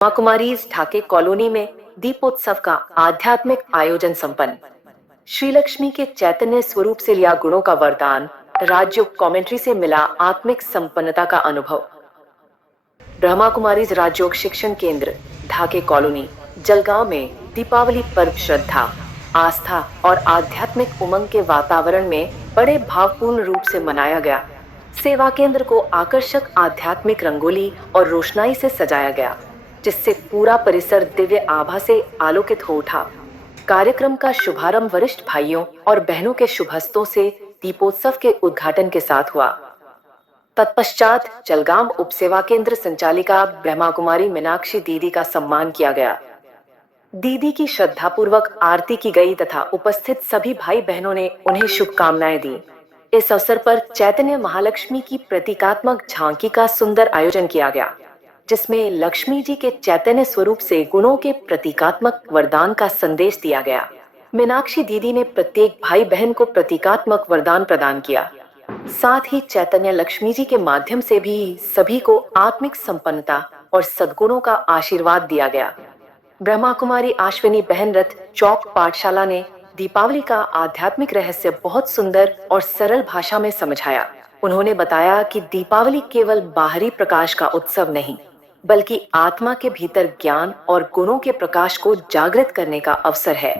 कुमारी ढाके कॉलोनी में दीपोत्सव का आध्यात्मिक आयोजन संपन्न। श्री लक्ष्मी के चैतन्य स्वरूप से लिया गुणों का वरदान, राजयोग कमेंट्री से मिला आत्मिक संपन्नता का अनुभव। ब्रह्मा कुमारी राजयोग शिक्षण केंद्र ढाके कॉलोनी जलगांव में दीपावली पर्व श्रद्धा, आस्था और आध्यात्मिक उमंग के वातावरण में बड़े भावपूर्ण रूप से मनाया गया। सेवा केंद्र को आकर्षक आध्यात्मिक रंगोली और रोशनाई से सजाया गया, जिससे पूरा परिसर दिव्य आभा से आलोकित हो उठा। कार्यक्रम का शुभारंभ वरिष्ठ भाइयों और बहनों के शुभ हस्तों से दीपोत्सव के उद्घाटन के साथ हुआ। तत्पश्चात जलगांव उप सेवा केंद्र संचालिका ब्रह्मा कुमारी मीनाक्षी दीदी का सम्मान किया गया। दीदी की श्रद्धापूर्वक आरती की गई तथा उपस्थित सभी भाई बहनों ने उन्हें शुभकामनाएं दी। इस अवसर पर चैतन्य महालक्ष्मी की प्रतीकात्मक झांकी का सुंदर आयोजन किया गया, जिसमें लक्ष्मी जी के चैतन्य स्वरूप से गुणों के प्रतीकात्मक वरदान का संदेश दिया गया। मीनाक्षी दीदी ने प्रत्येक भाई बहन को प्रतीकात्मक वरदान प्रदान किया। साथ ही चैतन्य लक्ष्मी जी के माध्यम से भी सभी को आत्मिक संपन्नता और सद्गुणों का आशीर्वाद दिया गया। ब्रह्मा कुमारी अश्विनी बहन रथ चौक पाठशाला ने दीपावली का आध्यात्मिक रहस्य बहुत सुंदर और सरल भाषा में समझाया। उन्होंने बताया कि दीपावली केवल बाहरी प्रकाश का उत्सव नहीं, बल्कि आत्मा के भीतर ज्ञान और गुणों के प्रकाश को जागृत करने का अवसर है।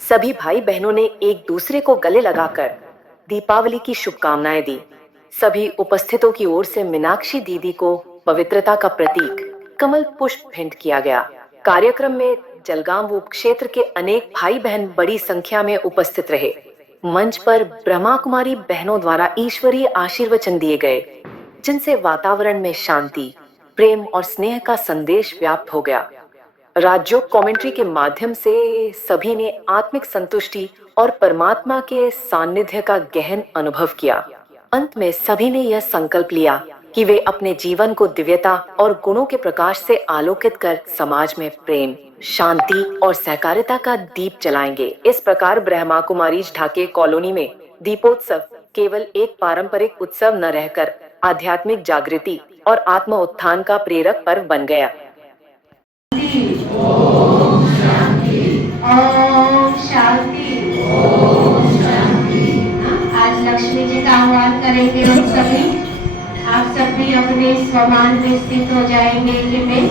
सभी भाई बहनों ने एक दूसरे को गले लगाकर दीपावली की शुभकामनाएं दी। सभी उपस्थितों की ओर से मीनाक्षी दीदी को पवित्रता का प्रतीक कमल पुष्प भेंट किया गया। कार्यक्रम में जलगांव उप क्षेत्र के अनेक भाई बहन बड़ी संख्या में उपस्थित रहे। मंच पर ब्रह्मा कुमारी बहनों द्वारा ईश्वरीय आशीर्वचन दिए गए, जिनसे वातावरण में शांति, प्रेम और स्नेह का संदेश व्याप्त हो गया। राजयोग कमेंट्री के माध्यम से सभी ने आत्मिक संतुष्टि और परमात्मा के सानिध्य का गहन अनुभव किया। अंत में सभी ने यह संकल्प लिया कि वे अपने जीवन को दिव्यता और गुणों के प्रकाश से आलोकित कर समाज में प्रेम, शांति और सहकारिता का दीप जलाएंगे। इस प्रकार ब्रह्मा कुमारी ढाके कॉलोनी में दीपोत्सव केवल एक पारंपरिक उत्सव न रहकर आध्यात्मिक जागृति और आत्म उत्थान का प्रेरक पर्व बन गया। ओम शांति, ओम शांति, ओम शांति। आज लक्ष्मी जी का आह्वान करेंगे हम सभी। आप सभी अपने स्वमान में स्थित हो जाएंगे कि मैं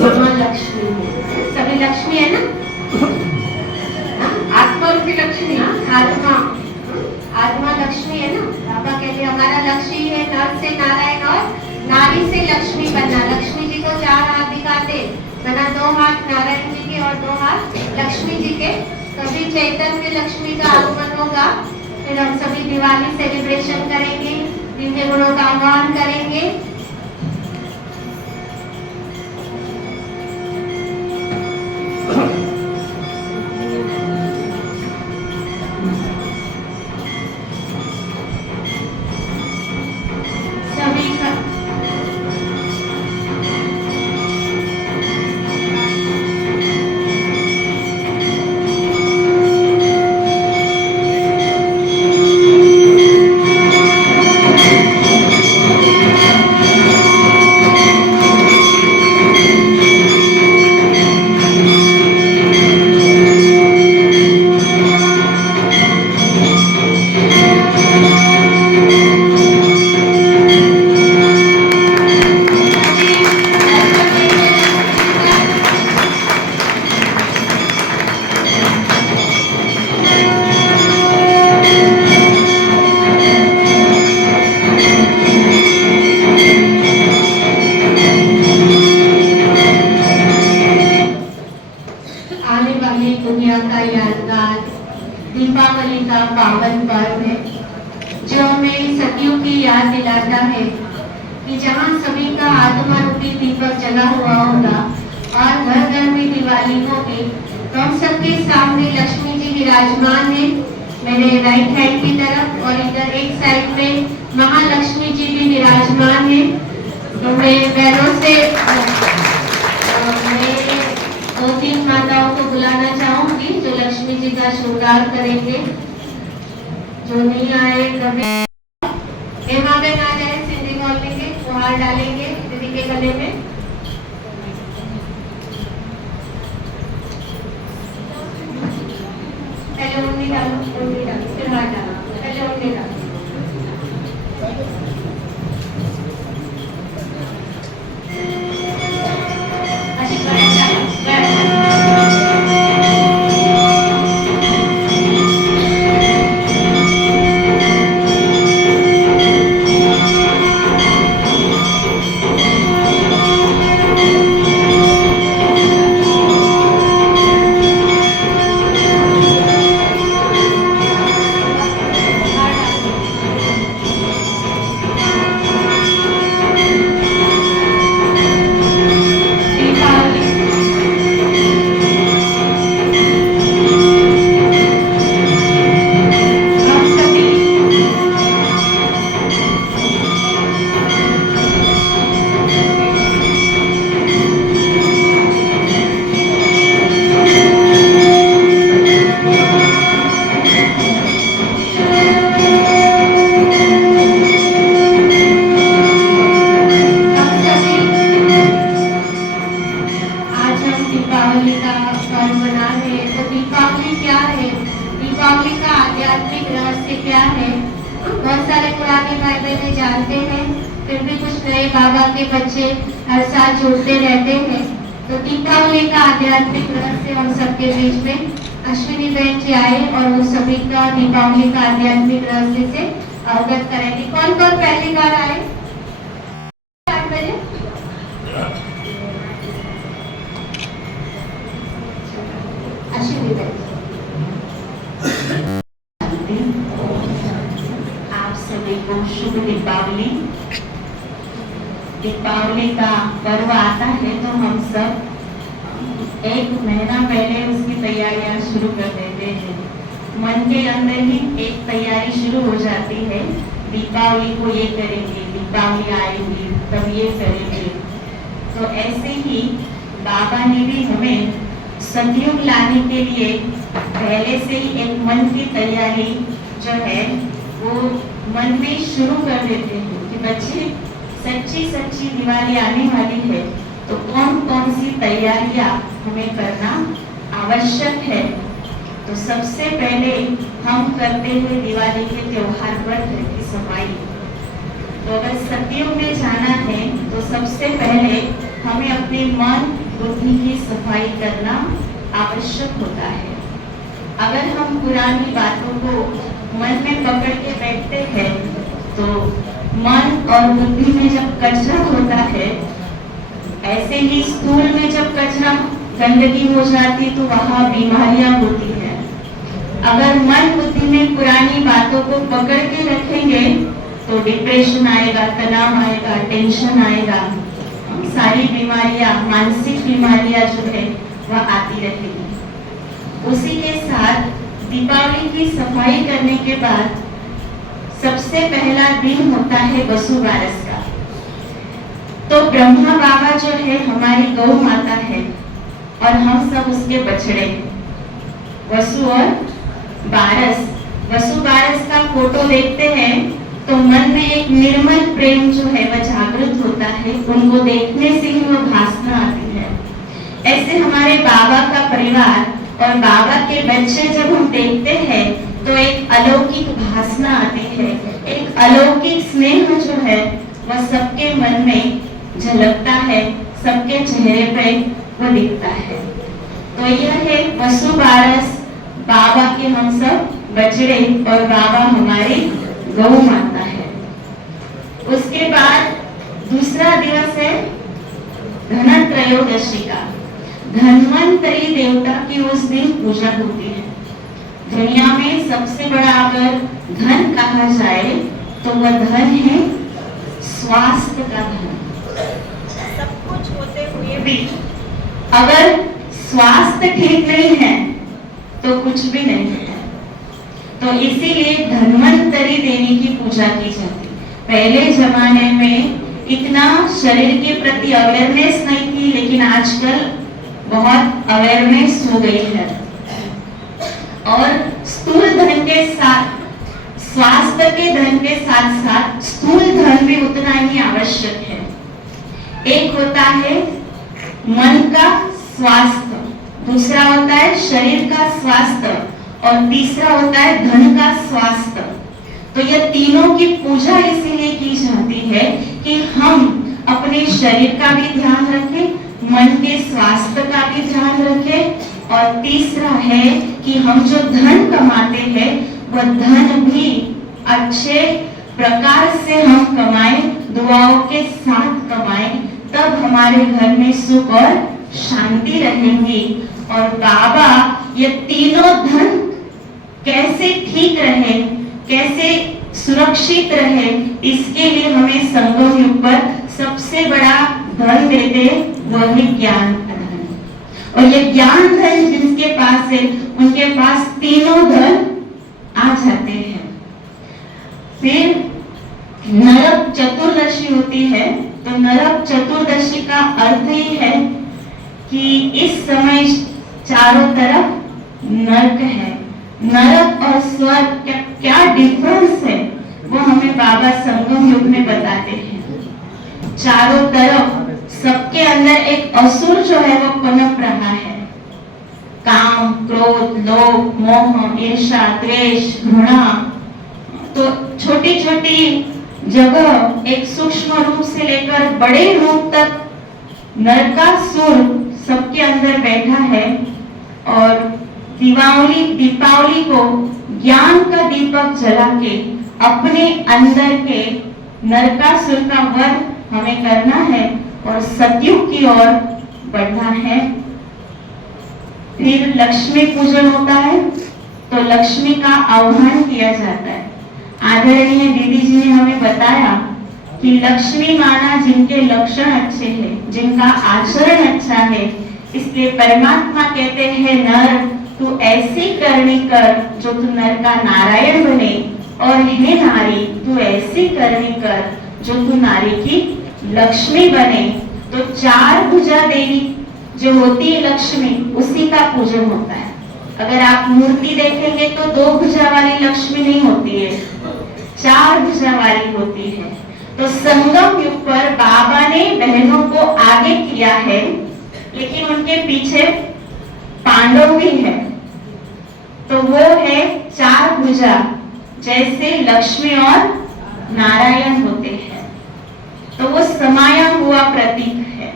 महालक्ष्मी हूँ। सभी लक्ष्मी है ना? आत्मा रूपी लक्ष्मी, आत्मा लक्ष्मी है ना? बाबा कहते हमारा लक्ष्य है नर से नारायण और नारी से लक्ष्मी बनना। लक्ष्मी जी को 4 हाथ दिखाते, बना 2 हाथ नारायण जी के और 2 हाथ लक्ष्मी जी के। कभी चैतन्य लक्ष्मी का आगमन होगा, फिर हम सभी दिवाली सेलिब्रेशन करेंगे, दिव्य गुणों का आह्वान करेंगे। दुनिया का यादगार दीपावली का पावन पर्व है, जो हमें सदियों की याद दिलाता है कि जहाँ सभी का आत्मा रूपी दीपक जला हुआ होगा और घर घर में दिवाली होगी, तो हम सबके सामने लक्ष्मी जी विराजमान है। मेरे राइट हैंड की तरफ और इधर एक साइड में महालक्ष्मी जी भी विराजमान है। तो मैं बहनों से 2-3 माताओं को बुलाना चाहूंगी जो लक्ष्मी जी का श्रृंगार करेंगे। जो नहीं आए कभी हेमा बहन आ जाए, सिंधी कॉलोनी के, वो हार डालेंगे दीदी के गले में। उंगली डालो, फिर हाथ डालो, पहले उंगली डालो। अच्छी गैस डालो, गैस डालो। दीपावली हम सभी हम सभी आज हम दीपावली का पर्व मना रहे हैं। तो दीपावली क्या है, दीपावली का आध्यात्मिक रहस्य क्या है, बहुत सारे पुराने भाई बहन जानते हैं, फिर भी कुछ नए बाबा के बच्चे हर साल जुड़ते रहते हैं। तो दीपावली का आध्यात्मिक रहस्य हम सबके बीच में अश्विनी बहन जी आए और वो सभी का दीपावली का आध्यात्मिक रहस्य से अवगत करेंगे। कौन कौन पहली बार आए? 8 बजे अश्विनी बहन। आप सभी को शुभ दीपावली। दीपावली का पर्व आता है तो हम सब 1 महीना पहले उसकी तैयारियां शुरू कर देते हैं। मन के अंदर ही एक तैयारी शुरू हो जाती है, दीपावली को ये करेंगे, दीपावली आएगी तब ये करेंगे। तो ऐसे ही बाबा ने भी हमें सतयुग लाने के लिए पहले से ही एक मन की तैयारी जो है वो मन में शुरू कर देते हैं कि बच्चे सच्ची सच्ची दिवाली आने वाली है, तो कौन कौन सी तैयारियां हमें करना आवश्यक है। तो सबसे पहले हम करते हैं दिवाली के त्योहार पर घर की सफाई। तो अगर सतयुग में जाना है तो सबसे पहले हमें अपने मन बुद्धि की सफाई करना आवश्यक होता है। अगर हम पुरानी बातों को मन में पकड़ के बैठते हैं तो मन और बुद्धि में जब कचरा होता है, ऐसे ही स्थूल में जब कचरा गंदगी हो जाती तो वहाँ बीमारियां होती हैं। अगर मन बुद्धि में पुरानी बातों को पकड़ के रखेंगे तो डिप्रेशन आएगा, तनाव आएगा, टेंशन आएगा, सारी बीमारियां, मानसिक बीमारियां जो है वह आती रहेगी। उसी के साथ दीपावली की सफाई करने के बाद सबसे पहला दिन होता है वसु बारस का। तो ब्रह्मा बाबा जो है हमारी गौ माता है और हम सब उसके बछड़े। वसु और बारस, वसु बारस का फोटो देखते हैं तो मन में एक निर्मल प्रेम जो है वह जागृत होता है, उनको देखने से ही वो भासना आती है। ऐसे हमारे बाबा का परिवार और बाबा के बच्चे जब हम देखते हैं तो एक अलौकिक भासना आती है, एक अलौकिक स्नेह जो है वह सबके मन में झलकता है, सबके चेहरे पे वो दिखता है। तो यह है वसु बारस, बाबा के हम सब बछड़े और बाबा हमारी गौ माता है। उसके बाद दूसरा दिवस है धनत्रयोदशी का। धन्वंतरी देवता की उस दिन पूजा होती है। दुनिया में सबसे बड़ा अगर धन कहा जाए तो वह धन है स्वास्थ्य का धन। सब कुछ होते हुए भी अगर स्वास्थ्य ठीक नहीं है तो कुछ भी नहीं है। तो इसीलिए धन्वंतरी देवी की पूजा की जाती। पहले जमाने में इतना शरीर के प्रति अवेयरनेस नहीं थी, लेकिन आजकल बहुत अवेयरनेस हो गई है। और स्थूल धन के साथ, स्वास्थ्य के धन के साथ साथ स्थूल धन भी उतना ही आवश्यक है। एक होता है मन का स्वास्थ्य, दूसरा होता है शरीर का स्वास्थ्य और तीसरा होता है धन का स्वास्थ्य। तो ये तीनों की पूजा इसीलिए की जाती है कि हम अपने शरीर का भी ध्यान रखें, मन के स्वास्थ्य का भी ध्यान रखें, और तीसरा है कि हम जो धन कमाते हैं वह धन भी अच्छे प्रकार से हम कमाएं, दुआओं के साथ कमाएं, तब हमारे घर में सुख और शांति रहेगी। और बाबा ये तीनों धन कैसे ठीक रहे, कैसे सुरक्षित रहे, इसके लिए हमें संगम युग पर सबसे बड़ा धन देते वह है ज्ञान का धन। और ये ज्ञान धन जिनके पास है उनके पास तीनों धन आ जाते हैं। फिर नरक चतुर्दशी होती है। तो नरक चतुर्दशी का अर्थ ही है कि इस समय चारों तरफ नरक है। नरक और स्वर्ग क्या डिफरेंस है वो हमें बाबा संगम युग में बताते हैं। चारों तरफ सबके अंदर एक असुर जो है वो पनप रहा है। काम, क्रोध, लोभ, मोह, ईर्ष्या, द्वेष, घृणा। तो छोटी छोटी जगह एक सूक्ष्म रूप से लेकर बड़े रूप तक नरकासुर सबके अंदर बैठा है। और दीपावली को ज्ञान का दीपक जला के अपने अंदर के नरकासुर का वध हमें करना है और सतयुग की ओर बढ़ना है। फिर लक्ष्मी पूजन होता है। तो लक्ष्मी का आह्वान किया जाता है। आदरणीय दीदी जी ने हमें बताया कि लक्ष्मी माना जिनके लक्षण अच्छे हैं, जिनका आचरण अच्छा है, इसलिए परमात्मा कहते हैं नर तू ऐसी करनी कर जो तू नर का नारायण बने, और हे नारी तू ऐसी करनी कर जो तू नारी की लक्ष्मी बने। तो चार भुजा देवी जो होती है लक्ष्मी, उसी का पूजन होता है। अगर आप मूर्ति देखेंगे तो दो भुजा वाली लक्ष्मी नहीं होती है, चार भुजा वाली होती है। तो संगम युग पर बाबा ने बहनों को आगे किया है, लेकिन उनके पीछे पांडव भी है। तो वो है चार भुजा, जैसे लक्ष्मी और नारायण होते हैं। तो वो समाया हुआ प्रतीक है।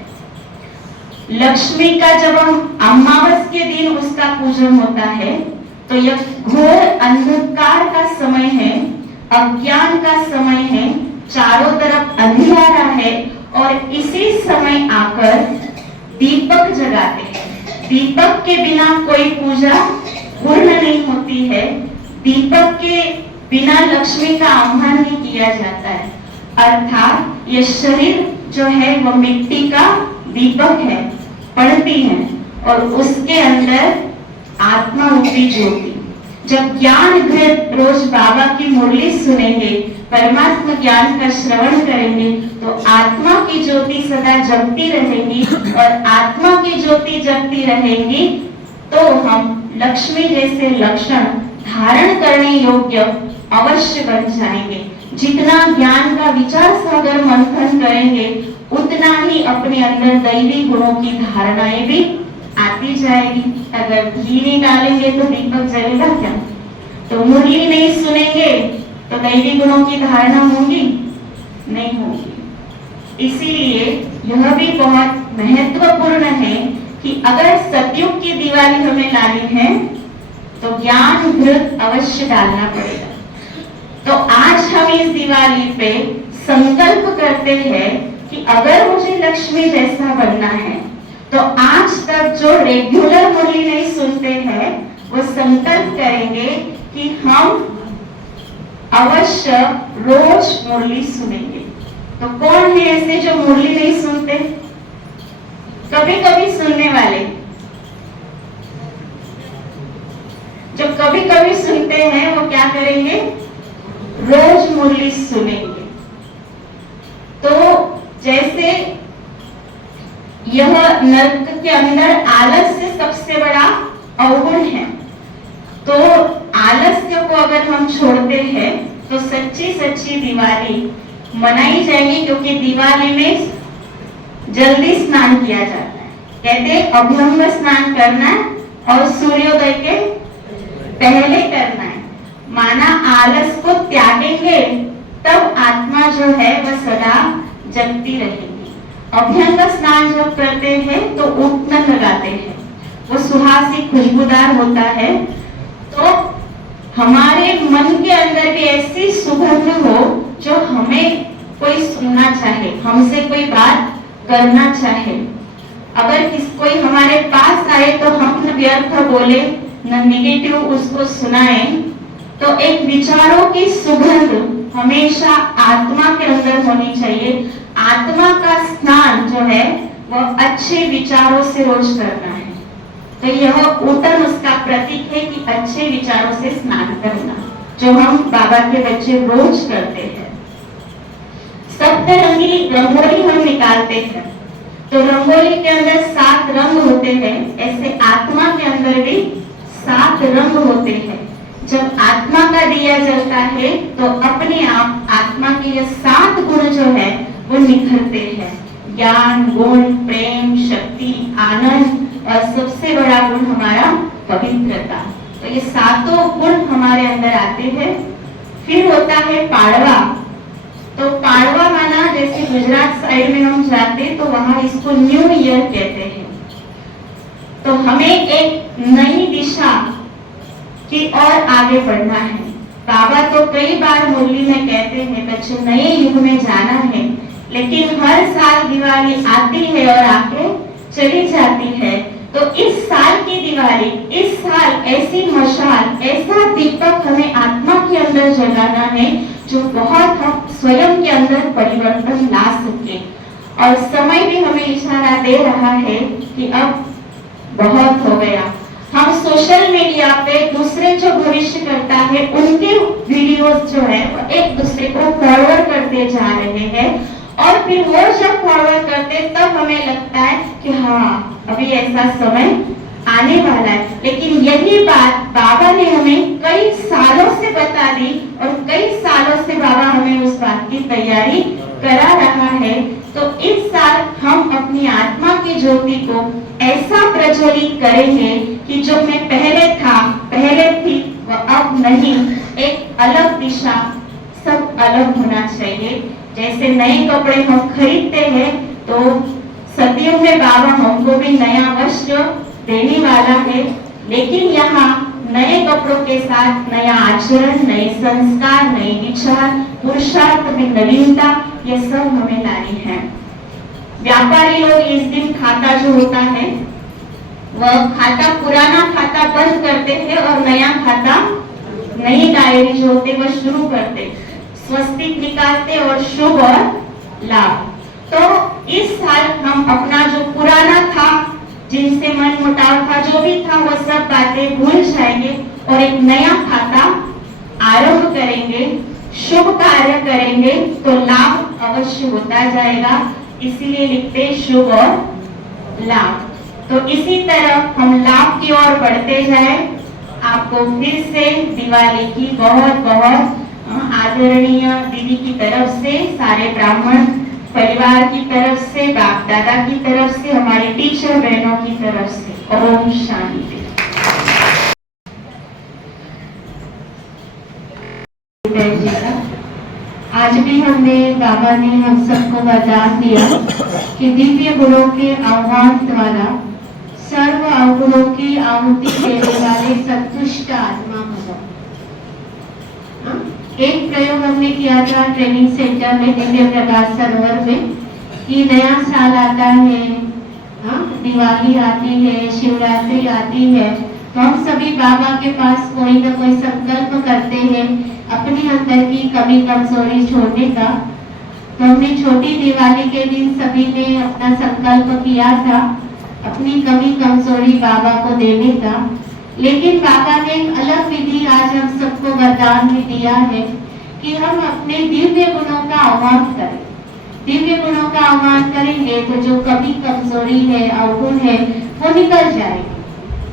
लक्ष्मी का जब हम अमावस के दिन उसका पूजन होता है तो यह घोर अंधकार का समय है, अज्ञान का समय है, चारों तरफ अंधियारा है, और इसी समय आकर दीपक जगाते हैं। दीपक के बिना कोई पूजा पूर्ण नहीं होती है। दीपक के बिना लक्ष्मी का आह्वान नहीं किया जाता है। अर्थात ये शरीर जो है वो मिट्टी का दीपक है, पड़ती है, और उसके अंदर आत्मा रूपी ज्योति। जब ज्ञान घृत रोज बाबा की मुरली सुनेंगे, परमात्मा ज्ञान का श्रवण करेंगे, तो आत्मा की ज्योति सदा जगती रहेगी, और आत्मा की ज्योति जगती रहेगी तो हम लक्ष्मी जैसे लक्षण धारण करने योग्य अवश्य बन जाएंगे। जितना ज्ञान का विचार सागर मंथन करेंगे उतना ही अपने अंदर दैवी गुणों की धारणाएं भी आती जाएगी। अगर घी नहीं डालेंगे तो दीपक जलेगा क्या? तो मुरली नहीं सुनेंगे तो दैवी गुणों की धारणा होगी? नहीं होगी। इसीलिए यह भी बहुत महत्वपूर्ण है कि अगर सतयुग की दिवाली हमें लानी है तो ज्ञान घृत अवश्य डालना पड़ेगा। तो आज हम इस दिवाली पे संकल्प करते हैं कि अगर मुझे लक्ष्मी जैसा बनना है तो आज तक जो रेगुलर मुरली नहीं सुनते हैं वो संकल्प करेंगे कि हम अवश्य रोज मुरली सुनेंगे। तो कौन है ऐसे जो मुरली नहीं सुनते? कभी कभी सुनने वाले, जो कभी कभी सुनते हैं वो क्या करेंगे? रोज मुरली सुनेंगे। तो जैसे यह नरक के अंदर आलस्य सबसे बड़ा अवगुण है, तो आलस्य को अगर हम छोड़ते हैं तो सच्ची सच्ची दिवाली मनाई जाएगी, क्योंकि दिवाली में जल्दी स्नान किया जाता है। कहते हैं अभ्यंग स्नान करना है और सूर्योदय के पहले करना है। माना आलस को त्यागेंगे तब आत्मा जो है वह सदा जगती रहेगी। अभ्यंग स्नान जब करते हैं तो उपनन लगाते हैं, वो सुहासिक खुशबूदार होता है, तो हमारे मन के अंदर भी ऐसी सुगंध हो जो हमें कोई सुनना चाहे, हमसे कोई बात करना चाहे। अगर कोई हमारे पास आए तो हम न व्यर्थ बोले न निगेटिव उसको सुनाए, तो एक विचारों की सुगंध हमेशा आत्मा के अंदर होनी चाहिए। आत्मा का स्नान जो है वह अच्छे विचारों से रोज करना है। तो यह उठन उसका प्रतीक है कि अच्छे विचारों से स्नान करना, जो हम बाबा के बच्चे रोज करते हैं। सप्तरंगी रंगोली हम निकालते हैं, तो रंगोली के अंदर 7 रंग होते हैं, ऐसे आत्मा के अंदर भी 7 रंग होते हैं। जब आत्मा का दिया जलता है तो अपने आप आत्मा के ये 7 गुण जो है वो निखरते हैं। ज्ञान, गुण, प्रेम, शक्ति, आनंद और सबसे बड़ा गुण हमारा पवित्रता। तो ये 7 गुण हमारे अंदर आते हैं। फिर होता है पाड़वा। तो पाड़वा माना जैसे गुजरात साइड में हम जाते तो वहां इसको न्यू ईयर कहते हैं। तो हमें एक नई दिशा की और आगे बढ़ना है। बाबा तो कई बार मुरली में कहते हैं बच्चों नए युग में जाना है, लेकिन हर साल दिवाली आती है और आके चली जाती है। तो इस साल की दिवाली, इस साल ऐसी मशाल, ऐसा दीपक हमें आत्मा के अंदर जलाना है जो बहुत हम स्वयं के अंदर परिवर्तन ला सके। और समय भी हमें इशारा दे रहा है कि अब बहुत हो गया। हम सोशल मीडिया पे दूसरे जो भविष्य करता है उनके वीडियोस जो है वो एक दूसरे को फॉरवर्ड करते जा रहे हैं, और फिर वो जब फॉरवर्ड करते तब हमें लगता है कि हाँ अभी ऐसा समय आने वाला है। लेकिन यही बात बाबा ने हमें कई सालों से बता दी और कई सालों से बाबा हमें उस बात की तैयारी करा रहा है। तो इस साल हम अपनी आत्मा की ज्योति को ऐसा प्रज्वलित करेंगे कि जो मैं पहले थी वह अब नहीं, एक अलग दिशा, सब अलग होना चाहिए। जैसे नए कपड़े हम खरीदते हैं तो सदियों में बाबा हमको भी नया वस्त्र देने वाला है, लेकिन यहाँ नए कपड़ों के साथ नया आचरण, नए संस्कार, नए विचार, पुरुषार्थ में नवीनता, ये सब हमें लानी है। व्यापारी लोग इस दिन खाता जो होता है वह खाता, पुराना खाता बंद करते हैं और नया खाता, नई डायरी जो होते वह शुरू करते, स्वस्तिक निकालते और शुभ और लाभ। तो इस साल हम अपना जो पुराना था, जिनसे मन मुटाव था, जो भी था वो सब बातें भूल जाएंगे और एक नया खाता आरंभ करेंगे, शुभ कार्य करेंगे तो लाभ अवश्य होता जाएगा। इसीलिए लिखते शुभ और लाभ। तो इसी तरह हम लाभ की ओर बढ़ते जाएं। आपको फिर से दिवाली की बहुत बहुत आदरणीय दीदी की तरफ से, सारे ब्राह्मण परिवार की तरफ से, बाप दादा की तरफ से, हमारे टीचर बहनों की तरफ से ओम शांति। आज भी हमने, बाबा ने हम सबको वरदान दिया कि दिव्य गुणों के आह्वान द्वारा सर्व अवगुणों की आहुति देने वाले संतुष्ट आत्मा भव। एक प्रयोग हमने किया था ट्रेनिंग सेंटर में, दिव्य प्रकाश सरोवर में, कि नया साल आता है, दिवाली आती है, शिवरात्रि आती है, तो हम सभी बाबा के पास कोई ना कोई संकल्प करते हैं अपने अंदर की कमी कमजोरी छोड़ने का। तो हमने छोटी दिवाली के दिन सभी ने अपना संकल्प किया था अपनी कमी कमजोरी बाबा को देने का। लेकिन बाबा ने एक अलग विधि आज हम सबको वरदान में दिया है कि हम अपने दिव्य गुणों का आह्वान करें। दिव्य गुणों का आह्वान करेंगे तो जो कमी कमजोरी है, अवगुण है, वो निकल जाएगी।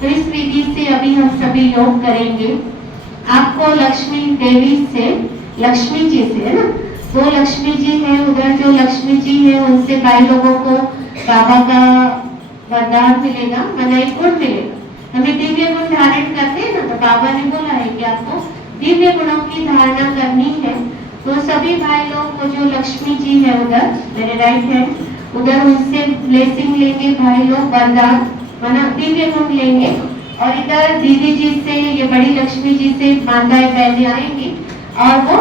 तो इस विधि से अभी हम सभी योग करेंगे। आपको लक्ष्मी देवी से, लक्ष्मी जी से, है ना, 2 लक्ष्मी जी है उधर, जो लक्ष्मी जी है उनसे भाई लोगों को बाबा का वरदान मिलेगा, मनाई गुण मिलेगा। हमें दिव्य गुण धारण करते हैं ना, तो बाबा ने बोला है कि आपको दिव्य गुणों की धारणा करनी है। तो सभी भाई लोग को जो लक्ष्मी जी है उधर मेरे राइट हैंड उधर उनसे ब्लेसिंग लेंगे भाई लोग, वरदान माना दिव्य गुण लेंगे। और इधर दीदी जी से ये बड़ी लक्ष्मी जी से माताएं बहनें आएंगी और वो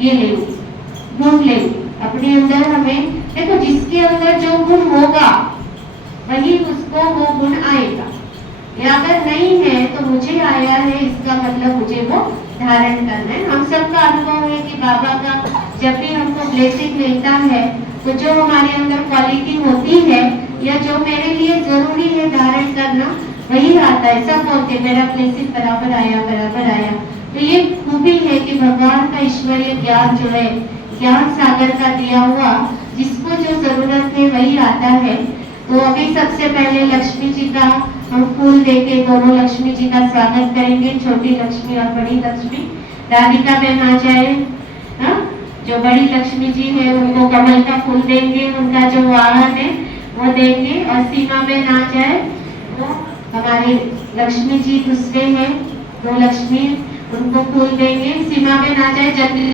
ये लेंगी गुण लेंगे अपने अंदर। हमें देखो जिसके अंदर जो गुण होगा वही उसको वो गुण आएगा, या अगर नहीं है तो मुझे आया है इसका मतलब मुझे वो धारण करना है। हम सबका अनुभव है कि बाबा का जब भी हमको ब्लेसिंग मिलता है तो जो हमारे अंदर क्वालिटी होती है या जो मेरे लिए जरूरी है धारण करना वही आता है। सब बोलते मेरा ब्लेसिंग बराबर आया बराबर आया। तो ये खूबी है कि भगवान का ईश्वरीय ज्ञान जो है ज्ञान सागर का दिया हुआ जिसको जो जरूरत है वही आता है। तो अभी सबसे पहले लक्ष्मी जी का हम फूल देके दोनों लक्ष्मी जी का स्वागत करेंगे, छोटी लक्ष्मी और बड़ी लक्ष्मी। राधिका बहन आ जाए, हाँ? जो बड़ी लक्ष्मी जी है उनको कमल का फूल देंगे, उनका जो वाहन है वो देंगे। और सीमा बहन आ जाए, वो हमारे लक्ष्मी जी दूसरे हैं, दो लक्ष्मी उनको फूल देंगे। सीमा बहन आ जाए जल्दी।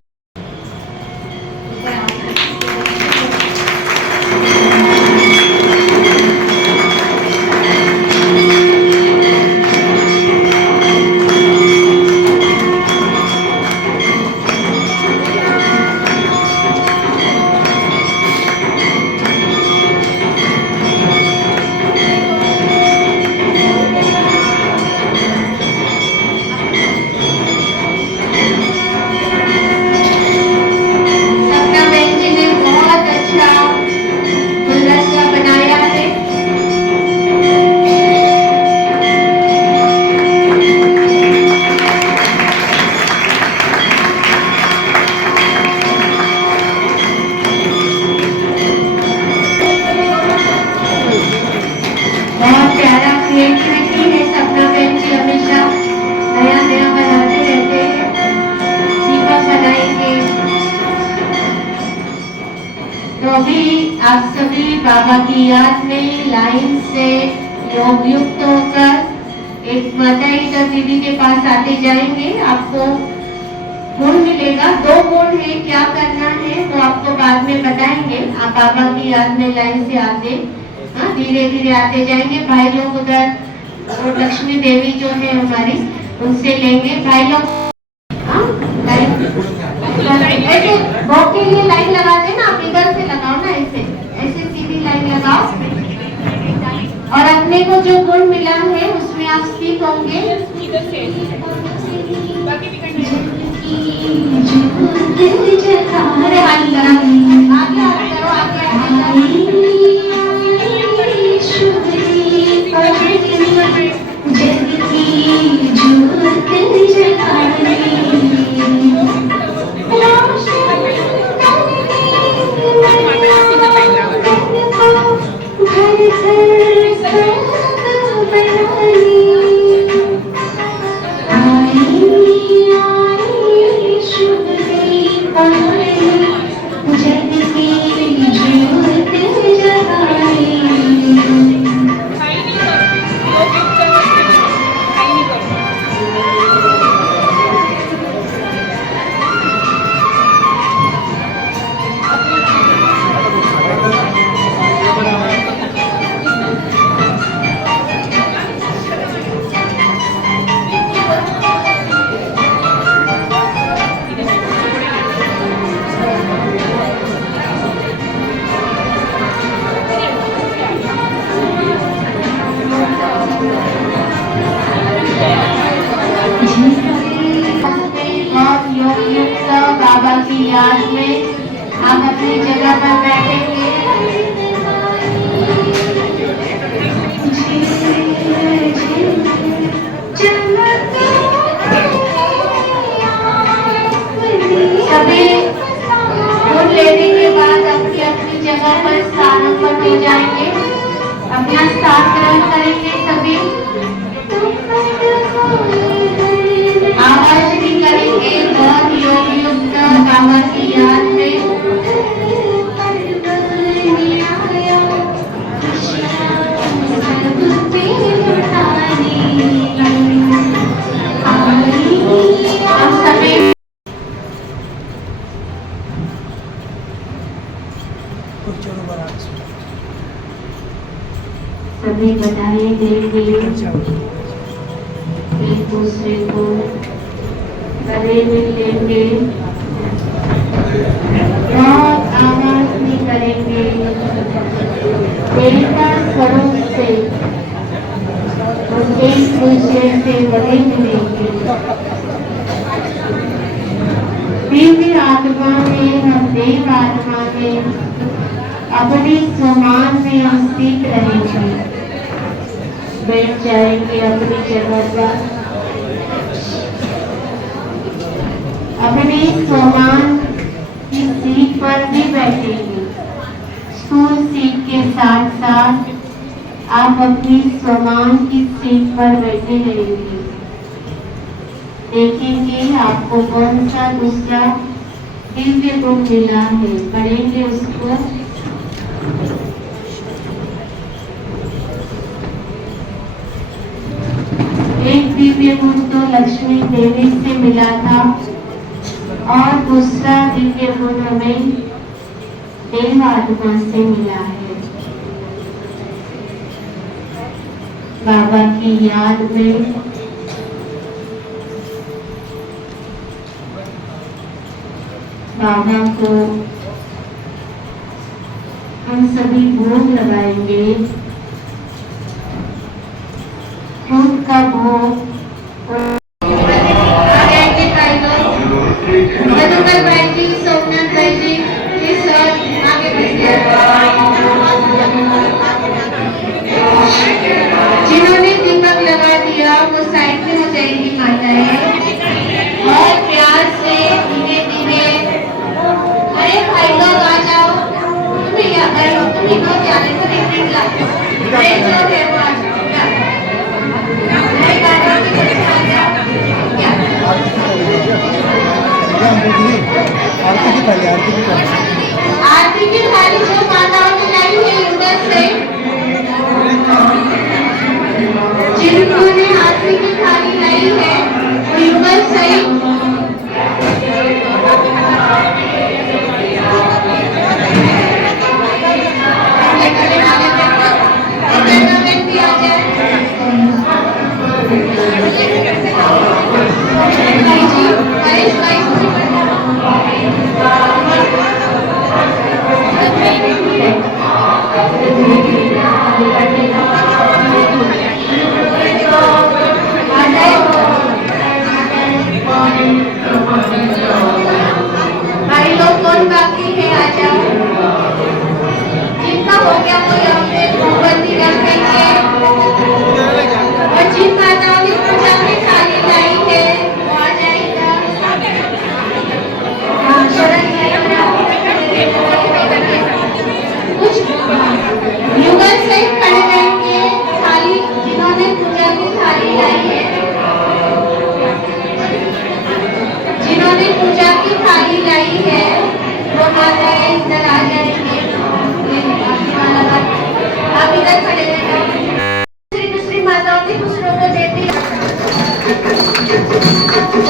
आप सभी बाबा की याद में लाइन से योग युक्त होकर एक माता इधर दीदी के पास आते जाएंगे। आपको गुण मिलेगा, 2 गुण है, क्या करना है वो आपको बाद में बताएंगे। आप बाबा की याद में लाइन से आते, हाँ, धीरे धीरे आते जाएंगे। भाई लोग उधर और लक्ष्मी देवी जो है हमारी उनसे लेंगे। भाई लोग ऐसे वॉक के लिए लाइन लगाते ना, आप इधर से लगाओ ना, ऐसे ऐसे सीधी लाइन लगाओ। और अपने को जो गुण मिला है उसमें आप स्थित होंगे। अरे हाथ करो, आगे बाबा की याद में आप अपनी जगह पर बैठेंगे। सभी गुण लेने के बाद अपनी अपनी जगह पर स्थानांतरित हो जाएंगे, अपना स्थान ग्रहण करेंगे। सभी आवाज भी करेंगे बहुत योग युक्त बाबा की याद में। ताली देके एक दूसरे को गले मिल लेंगे, बहुत आवाज में करेंगे, देवता स्वरूप से और एक दूसरे से गले मिलेंगे। दिव्य आत्मा में हम देव आत्मा में अपने समान में हम स्थित रहेंगे। बैठ जाएंगे अपनी जगह पर, अपने समान की सीट पर भी बैठेंगे। स्टूल सीट के साथ साथ आप अपनी समान की सीट पर बैठे रहेंगे। देखेंगे आपको कौन सा दूसरा दिव्य गुण मिला है, पढ़ेंगे उसको। एक दिव्य गुण तो लक्ष्मी देवी से मिला था और दूसरा दिव्य गुण हमें देव आत्मा से मिला है। बाबा की याद में बाबा को हम सभी भोग लगाएंगे। दूध का भोग मधुकर भाई जी, सोमनाथ भाई जी, ये सब आगे बढ़िए। जिन्होंने दीपक लगा दिया वो साइड में हो जाएंगी माताएं और प्यार से धीरे धीरे। अरे भाई लोग आ जाओ, तुम्हें क्या करो, तुम्हें क्यों जाने को नहीं लाओ, जो है वो आ जाओ। आरती की थाली जो माताओं ने लाई है युगल से, जिन्होंने आरती की थाली लाई है वो युगल से भाई लोग कौन बाकी है आ जाओ, जिनका हो गया वो यहाँ पे मोमबत्ती रख देंगे और जिन माताओं ने पूजा में थाली लाई है वो आ जाएगा। कुछ युगल से खड़े रहेंगे, थाली जिन्होंने पूजा की थाली लाई है, जिन्होंने पूजा की थाली लाई है वो माताएं इधर आ जाएंगे। आप इधर खड़े रहना, दूसरी दूसरी माताओं ने दूसरों को देती।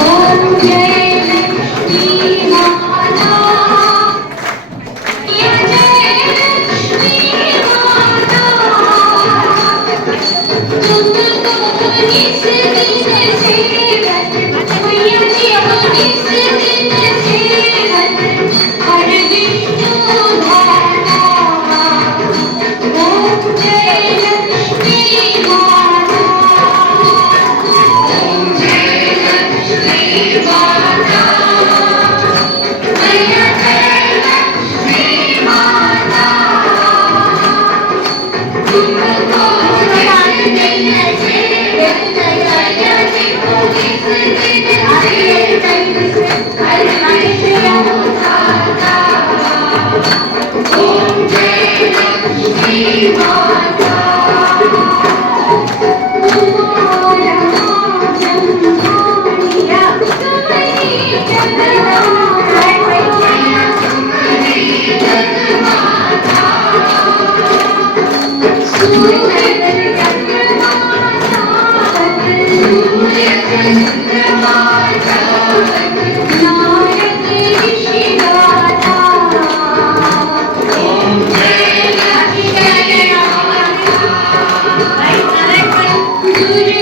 ओम जय लक्ष्मी माता, जय लक्ष्मी माता, तुमको इस दिन से मैया जी अब इस दिन से हर विष्णु धारा। ओम जय लक्ष्मी माता, ओम जय लक्ष्मी माता, मैया जय लक्ष्मी माता, तुमको हर दिन से मंजूर